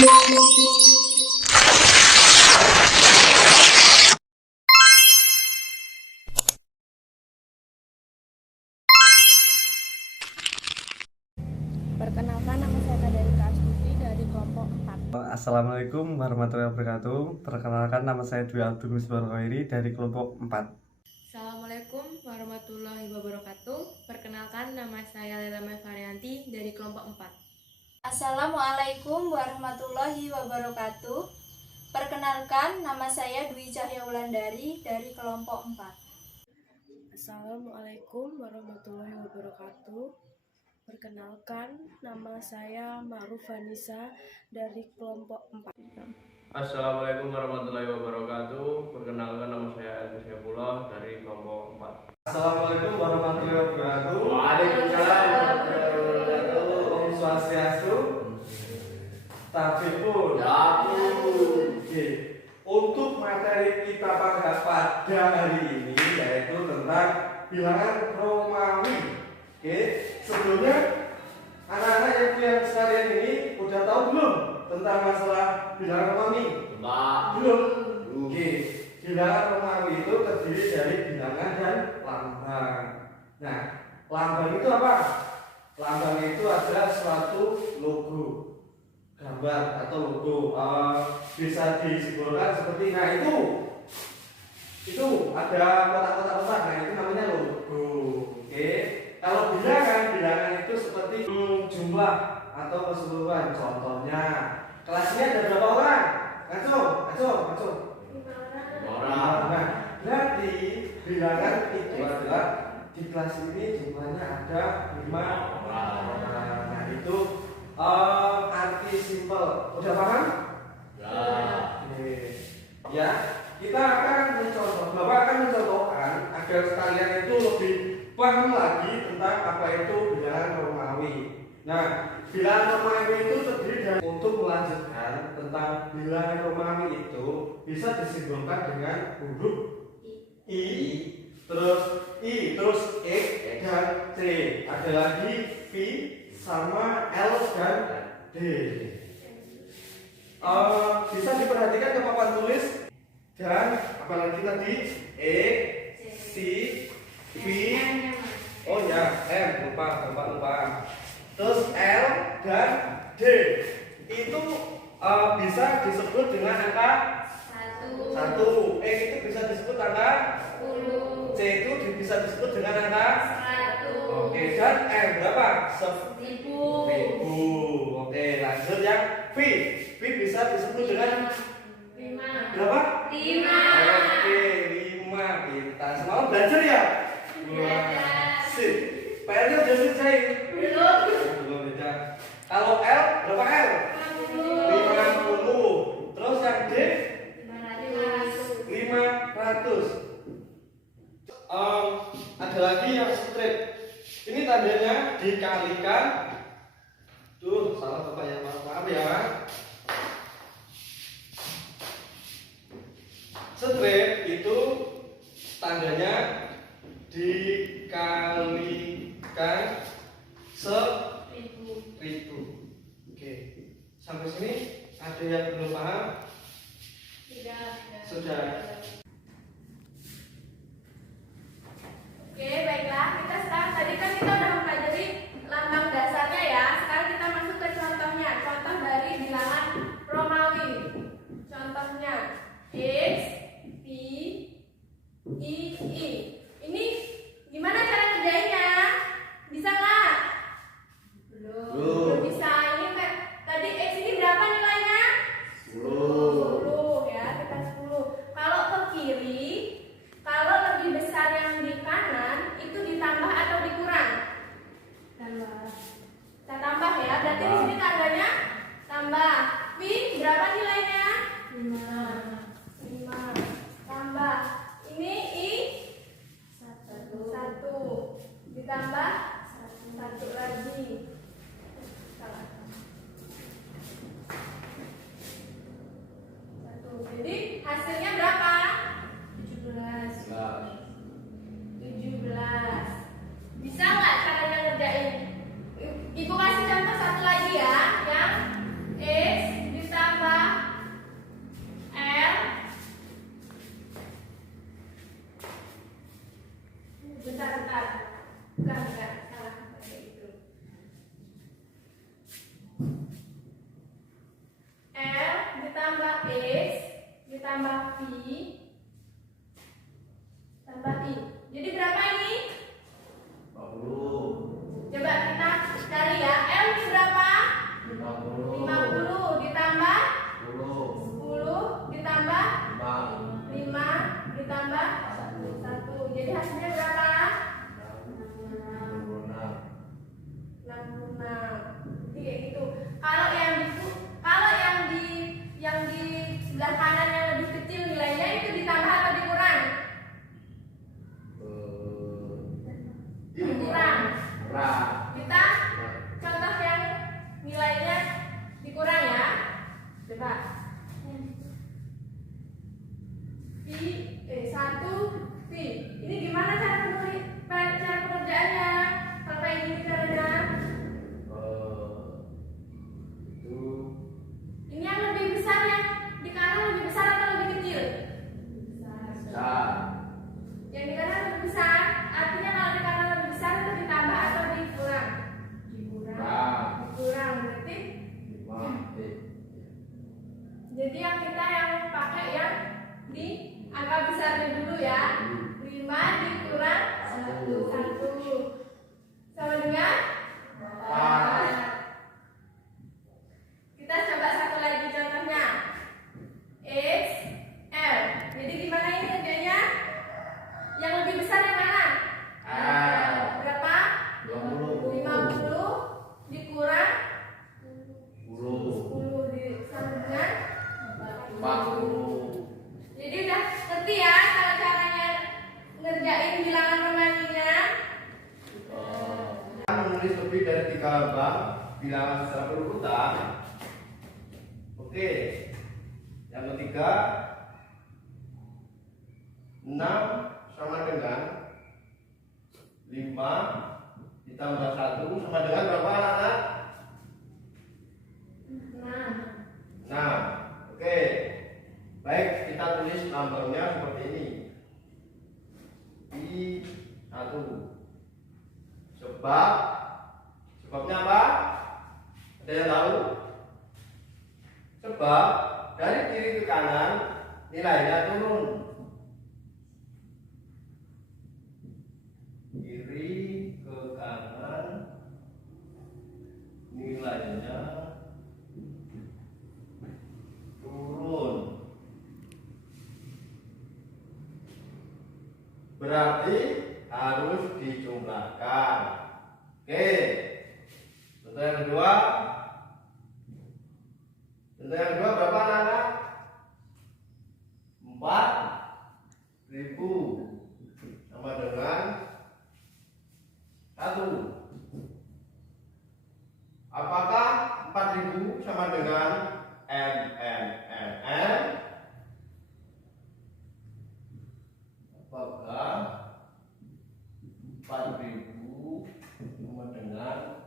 Perkenalkan, nama saya dari Astuti dari kelompok 4. Assalamualaikum warahmatullahi wabarakatuh. Perkenalkan, nama saya Dwi Abdul Misbahwairi dari kelompok 4. Assalamualaikum warahmatullahi wabarakatuh. Perkenalkan, nama saya Lela Mai Varianti dari kelompok 4. Assalamualaikum warahmatullahi wabarakatuh. Perkenalkan, nama saya Dwi Cahya Wulandari dari kelompok 4. Assalamualaikum warahmatullahi wabarakatuh. Perkenalkan, nama saya Ma'ruf Vanisa dari kelompok 4. Assalamualaikum warahmatullahi wabarakatuh. Perkenalkan, nama saya Elvis Pula dari kelompok 4. Assalamualaikum warahmatullahi wabarakatuh. Waalaikumsalam warahmatullahi wabarakatuh. Om Swastiastu. Tabipun. Oke. Untuk materi kita pada hari ini yaitu tentang bilangan Romawi. Oke. Sebelumnya anak-anak yang sekalian ini udah tahu belum tentang masalah bilangan Romawi? Belum. Oke. Bilangan Romawi itu terdiri dari bilangan dan lambang. Nah, lambang itu apa? Lambang itu adalah suatu logo, gambar atau logo, bisa disimbolkan seperti, nah itu ada kotak-kotak, nah itu namanya logo. Oke. Kalau bilangan itu seperti jumlah atau keseluruhan. Contohnya, kelas ini ada berapa orang? Aco. Nah, berarti bilangan itu adalah di kelas ini jumlahnya ada 5 orang. Nah, itu arti simpel. Udah paham? Ya, kita akan Bapak akan mencontohkan agar kalian itu lebih paham lagi tentang apa itu bilangan Romawi. Nah, bilangan Romawi itu terdiri dari, untuk melanjutkan tentang bilangan Romawi itu bisa disimbolkan dengan huruf I, terus X dan C. Ada lagi V sama L dan D. Bisa diperhatikan ke papan tulis dan apalagi tadi E, C, V, oh ya, M, lupa. Terus L dan D itu bisa disebut dengan angka 1. E itu bisa disebut angka 10. C itu bisa disebut dengan angka 100. Oke, dan M berapa? 1000. Oke, lanjut yang V. V bisa disebut dengan 5. berapa? 5. Oke, 5. Kita semua belajar ya? Sip. PR-nya udah selesai? Belum ya. Kalau L berapa L? 50. Terus yang D? 500. Ada lagi yang straight. Ini tandanya dikalikan. Tuh, salah Bapak ya, maaf ya. Straight itu tandanya dikalikan 1000. Oke, sampai sini ada yang belum paham? Sudah. Oke, baiklah. Kita sekarang tadi kan kita udah mempelajari lambang dasarnya ya. Sekarang kita masuk ke contohnya. Contoh dari bilangan Romawi. Contohnya X, V, I. Ini gimana cara kerjainnya? Bisa nggak? Belum bisa. Ini tadi X ini berapa nilainya? 10 ya, kita 10. Kalau ke kiri, kalau lebih besar yang di kanan itu ditambah atau dikurang? Tambah. Kita tambah ya. Berarti di sini tandanya tambah. V berapa nilainya? 5. Tambah. Ini I 1. Ditambah 1 lagi. Salah. 1. Jadi hasilnya berapa? 17. Bisa nggak caranya ngerjain? Ibu kasih contoh satu lagi ya, yang X tulis lebih dari 3 lambang bilangan secara berurutan. Oke. Yang ketiga, 6 sama dengan 5 ditambah 1 sama dengan berapa anak-anak? 6. 6. Oke. Baik, kita tulis lambangnya seperti ini. I1. Sebabnya apa? Ada yang tahu? Sebab dari kiri ke kanan nilainya turun. Kiri ke kanan nilainya turun. Berarti harus dijumlahkan. Oke. Contoh yang kedua. Contoh yang kedua berapa anak-anak? 4.000 sama dengan 1. Apakah 4.000 sama dengan M? Apakah 4.000 sama dengan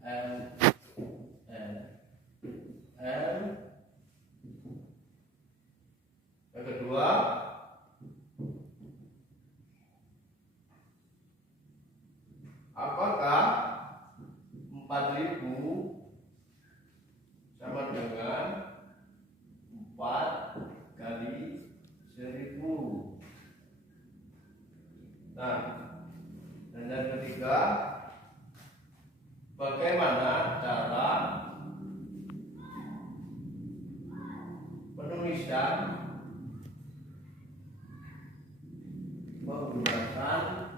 M? Yang kedua, apakah 4.000 sama dengan 4 kali 1.000? Nah, dan yang ketiga, bagaimana cara penulisan menggunakan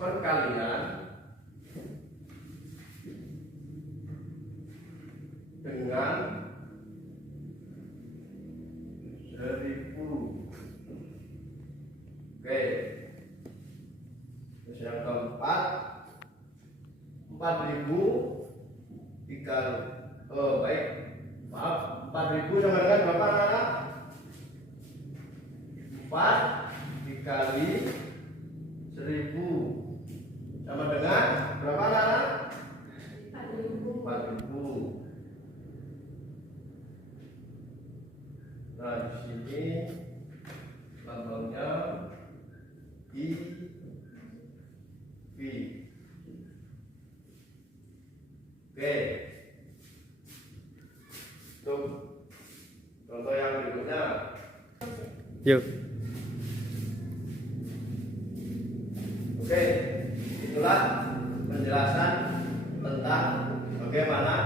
perkalian dengan 1.000. Oke. Terus yang keempat, 4.000 baik. Maaf, 4.000 sama dengan berapa anak? 4 dikali 1.000 sama dengan berapa anak? 4.000. Nah, di sini lambangnya IV. Oke. Untuk contoh yang berikutnya. Yuk. Oke, itulah penjelasan tentang bagaimana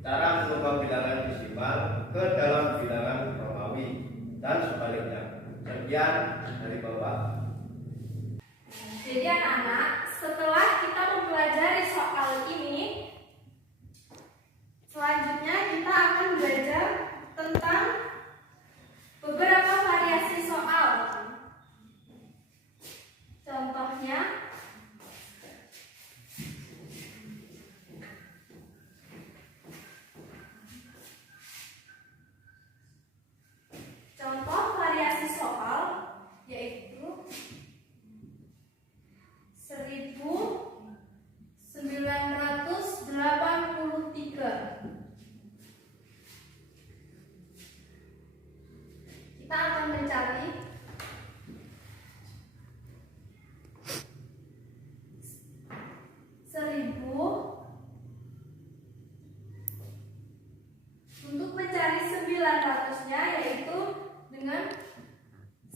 cara mengubah bilangan desimal ke dalam bilangan Romawi dan sebaliknya. Sekian dari Bapak. Jadi anak-anak, setelah kita mempelajari soal ini, selanjutnya kita akan belajar tentang beberapa variasi soal. Contohnya, contoh variasi soal yaitu 1983. Kita akan mencari untuk mencari 900-nya yaitu dengan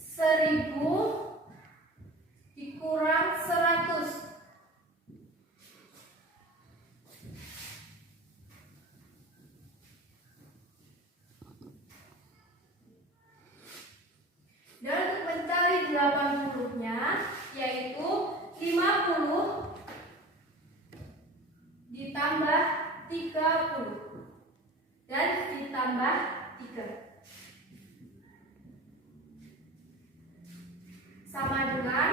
1000 dikurang 100. Dan untuk mencari 80-nya yaitu 50 ditambah 30 dan ditambah 3. sama dengan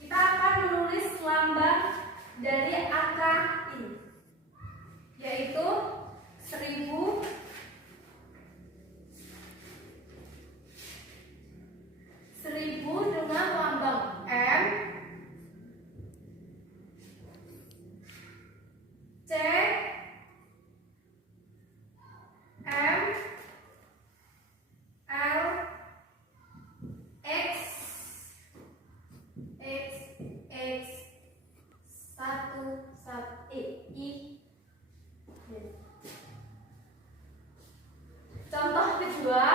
kita akan menulis lambang dari angka ini, yaitu 1000 dengan lambang M, C, M, L, X, 1, I. Contoh kedua,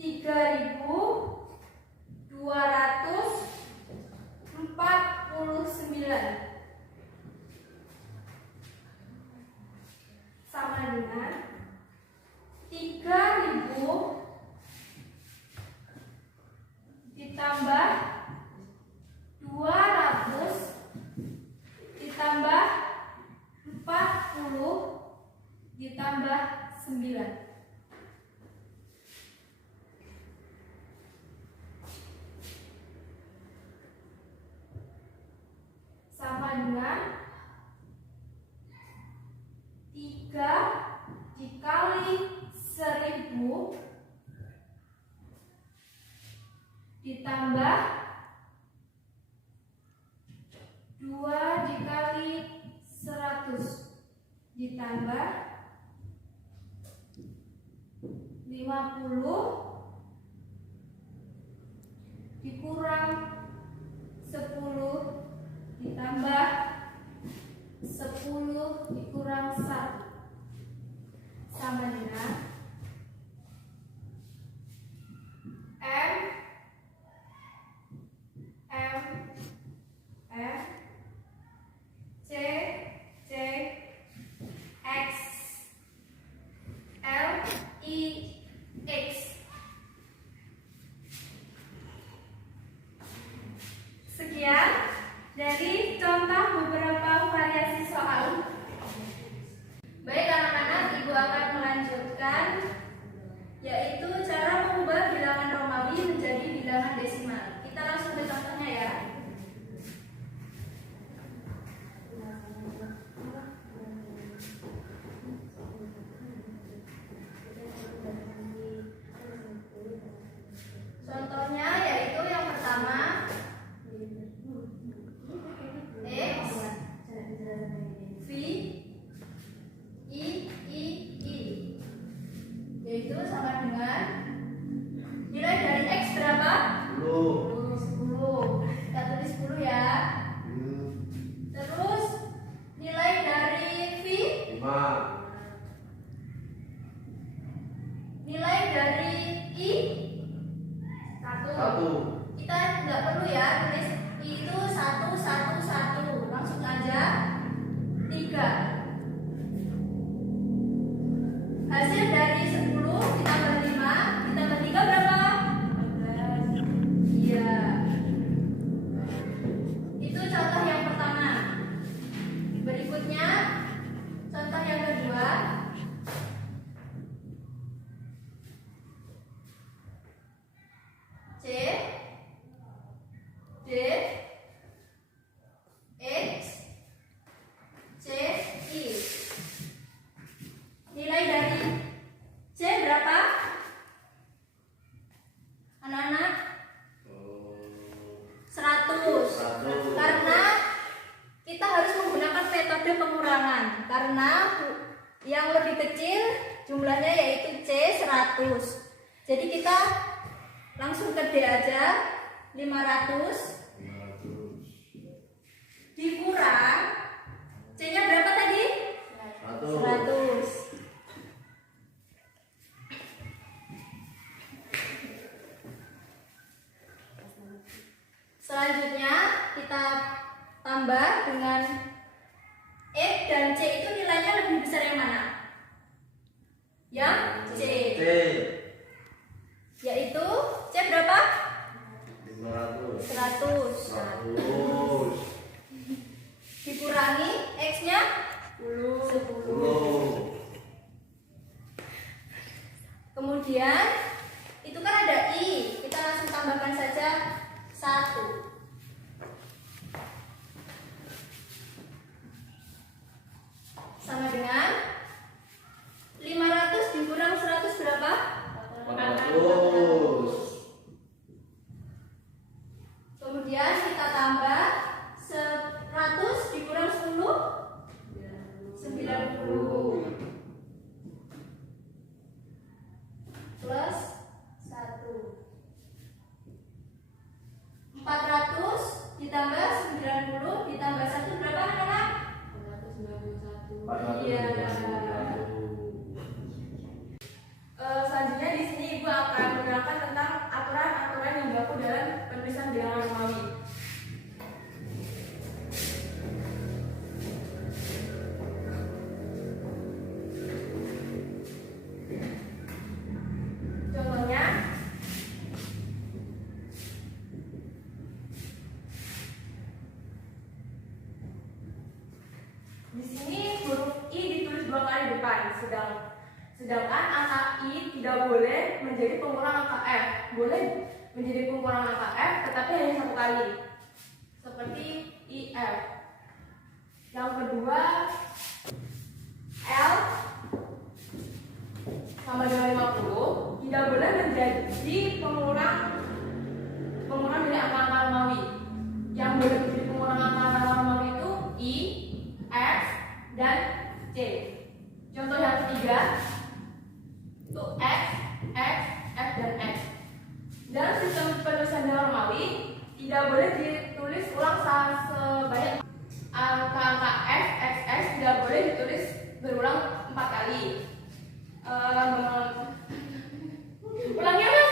3249 sama dengan 3000 ditambah 200 ditambah 40 ditambah 9. Sama dengan 3 dikali 1000 ditambah 2 dikali 100 ditambah 50 dikurang 10 ditambah 10 dikurang 1 sama dengan M, C, X, L, I, X. Sekian dari contoh beberapa variasi soal. Baik anak-anak, Ibu akan melanjutkan, yaitu cara mengubah bilangan Romawi menjadi bilangan desimal. Kita langsung ke contohnya ya. Contohnya yaitu yang pertama X, V, I, yaitu sama dengan nilai dari X berapa? 10. Kita tulis 10 ya. Terus nilai dari V, 5. nilai dari I, 1. Kita nggak perlu ya tulis I itu 1, 1, 1. Langsung aja 3. Hasil dari 10 ditambah 5 ditambah 3 berapa? 14. Iya. Itu contoh yang pertama. Berikutnya contoh yang kedua. C, D, X, C, I. Nilai dari C berapa? Anak-anak? 100. Karena kita harus menggunakan metode pengurangan. Karena yang lebih kecil jumlahnya yaitu C 100. Jadi kita langsung ke D aja. 500 dikurang C-nya berapa tadi? 100. Selanjutnya kita tambah dengan X dan C itu nilainya lebih besar yang mana? Yang C. Yaitu C berapa? 100. Dikurangi X-nya 10. Kemudian itu kan ada I, kita langsung tambahkan saja 1. Sama dengan 500 dikurang 100 berapa? 400. Kemudian kita tambah 100 dikurang 10 90 plus 1. 400 ditambah 90 ditambah 1 berapa anak-anak? 491. Iya. 491. Selanjutnya di sini Ibu akan menerangkan tentang aturan-aturan yang berlaku dalam penulisan bilangan Romawi. Contohnya, di sini huruf I ditulis 2 kali depan, sedangkan angka I tidak boleh menjadi pengulang angka F. Boleh menjadi pengulang angka F, tetapi hanya 1 kali. Seperti IF. Yang kedua, L sama dengan 50 tidak boleh menjadi pengulang dari angka-angka Romawi. Yang boleh menjadi pengulang angka Romawi itu I, X, dan C. Contoh yang ketiga itu X, F, dan X. Dalam sistem penulisan bilangan Romawi tidak boleh ditulis ulang sebanyak angka-angka F, X, X tidak boleh ditulis berulang 4 kali. Ulangnya Mas.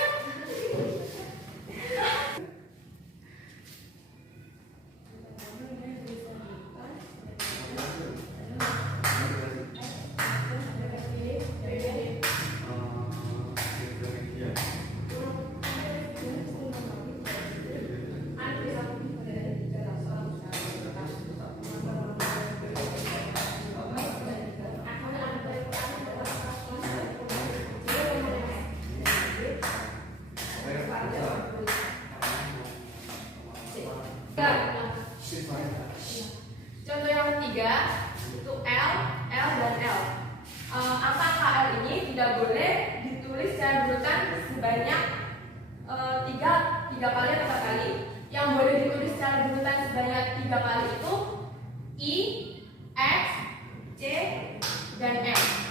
Contoh yang ketiga itu L, dan L. Angka L ini tidak boleh ditulis secara berurutan sebanyak 3 kali atau 4 kali. Yang boleh ditulis secara berurutan sebanyak 3 kali itu I, X, C, dan M.